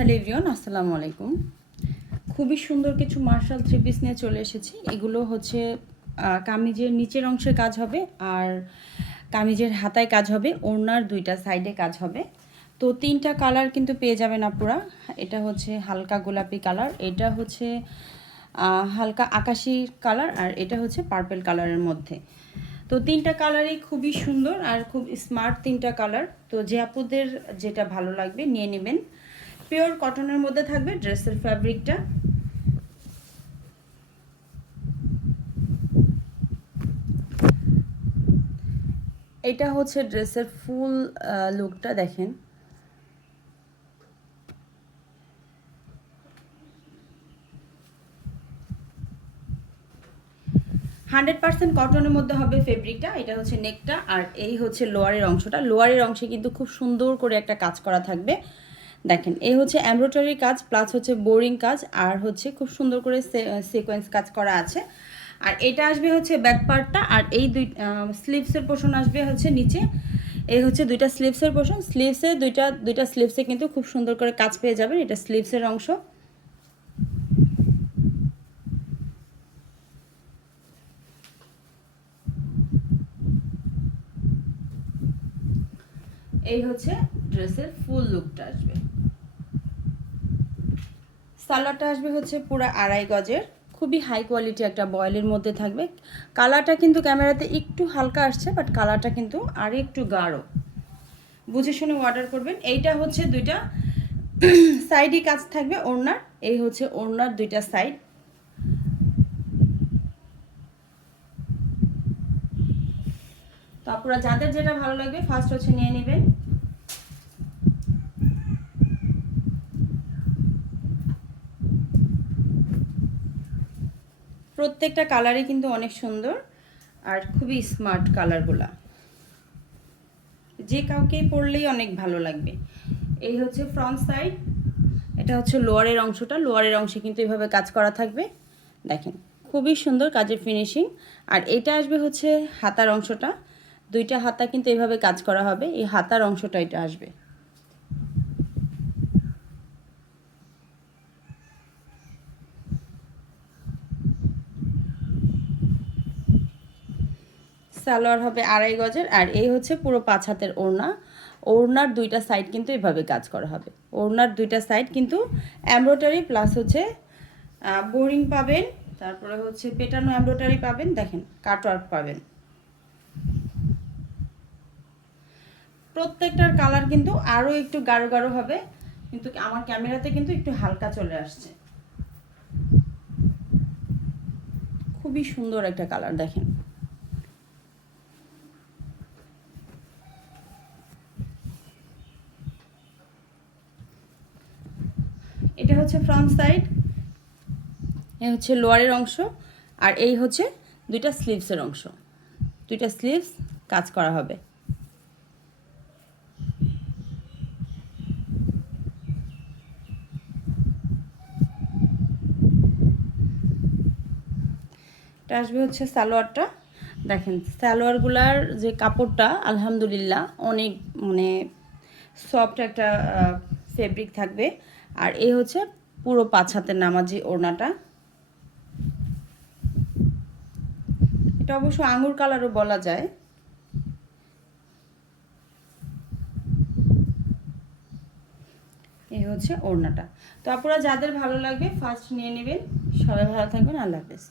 Hello everyone, আসসালামু আলাইকুম। খুবই সুন্দর কিছু মার্শাল থ্রি পিস নিয়ে চলে এসেছি। এগুলো হচ্ছে কামিজের নিচের অংশে কাজ হবে আর কামিজের হাতায় কাজ হবে, ওড়নার দুইটা সাইডে কাজ হবে। তো তিনটা কালার কিন্তু পেয়ে যাবেন আপুরা। এটা হচ্ছে হালকা গোলাপি কালার, এটা হচ্ছে হালকা আকাশি কালার, আর এটা হচ্ছে পার্পল কালারের মধ্যে। তো তিনটা কালারই খুবই সুন্দর আর খুব স্মার্ট তিনটা কালার। তো যে আপুদের যেটা ভালো লাগবে নিয়ে নেবেন। পিওর কটনের মধ্যে থাকবে ড্রেসের ফ্যাব্রিকটা। এটা হচ্ছে ড্রেসের ফুল লুকটা, দেখেন। 100% কটনের মধ্যে হবে ফেব্রিকটা। এটা হচ্ছে নেকটা, আর এই হচ্ছে লোয়ারের অংশটা। লোয়ারের অংশে কিন্তু খুব সুন্দর করে একটা কাজ করা থাকবে, দেখেন। এই হচ্ছে এমব্রয়ডারি কাজ প্লাস হচ্ছে বোরিং কাজ, আর হচ্ছে খুব সুন্দর করে সিকোয়েন্স কাজ করা আছে। আর এটা আসবে হচ্ছে ব্যাক পার্টটা, আর এই স্লিভসের পোর্শন আসবে হচ্ছে নিচে। এই হচ্ছে দুইটা স্লিভসের পোর্শন। স্লিভসে দুইটা স্লিভসে কিন্তু খুব সুন্দর করে কাজ পেয়ে যাবেন। এটা স্লিভসের অংশ। এই হচ্ছে ড্রেসের ফুল লুকটা আসবে। সালোয়ারটা আসবে হচ্ছে পুরো 2.5 গজের, খুবই হাই কোয়ালিটি একটা বয়েলের মধ্যে থাকবে। কালারটা কিন্তু ক্যামেরাতে একটু হালকা আসছে, বাট কালারটা কিন্তু আর একটু গাঢ়। বুঝে শুনে অর্ডার করবেন। এইটা হচ্ছে দুইটা সাইডই কাজ থাকবে ওড়নার। এই হচ্ছে ওড়নার দুইটা সাইড। তারপরে যাদের যেটা ভালো লাগবে ফার্স্ট হচ্ছে নিয়ে নেবেন। প্রত্যেকটা কালারই কিন্তু অনেক সুন্দর আর খুবই স্মার্ট কালারগুলা, যে কাউকেই পরলেই অনেক ভালো লাগবে। এই হচ্ছে ফ্রন্ট সাইড। এটা হচ্ছে লোয়ারের অংশটা। লোয়ারের অংশে কিন্তু এভাবে কাজ করা থাকবে, দেখেন। খুবই সুন্দর কাজের ফিনিশিং। আর এটা আসবে হচ্ছে হাতার অংশটা। দুইটা হাতা কিন্তু এভাবে কাজ করা হবে। এই হাতার অংশটা এটা আসবে। সালোয়ার হবে 2.5 গজের, আর এই হচ্ছে পুরো 5 হাতের ওড়না। ওড়নার দুইটা সাইড কিন্তু এভাবে কাজ করা হবে। ওড়নার দুইটা সাইড কিন্তু এমব্রয়ডারি প্লাস হচ্ছে বোরিং পাবেন, তারপরে হচ্ছে পেটানো এমব্রয়ডারি পাবেন, দেখেন, কাটওয়ার্ক পাবেন। প্রত্যেকটার কালার কিন্তু আরও একটু গাঢ় গাঢ় হবে, কিন্তু আমার ক্যামেরাতে কিন্তু একটু হালকা চলে আসছে। খুবই সুন্দর একটা কালার, দেখেন। এটা হচ্ছে ফ্রন্ট সাইড। এই হচ্ছে লোয়ারের অংশ, আর এই হচ্ছে দুইটা স্লিভসের অংশ। দুইটা স্লিভস কাজ করা হবে। এটা আসবে হচ্ছে সালোয়ারটা, দেখেন। সালোয়ারগুলার যে কাপড়টা আলহামদুলিল্লাহ অনেক সফট একটা ফেব্রিক থাকবে। আর এই হচ্ছে পুরো 5 হাতের নামাজি ওড়নাটা। এটা অবশ্য আঙুর কালারও বলা যায়। এই হচ্ছে ওড়নাটা। তো আপনারা যাদের ভালো লাগবে ফার্স্ট নিয়ে নেবেন। সবাই ভালো থাকবেন। আল্লাহ হাফেজ।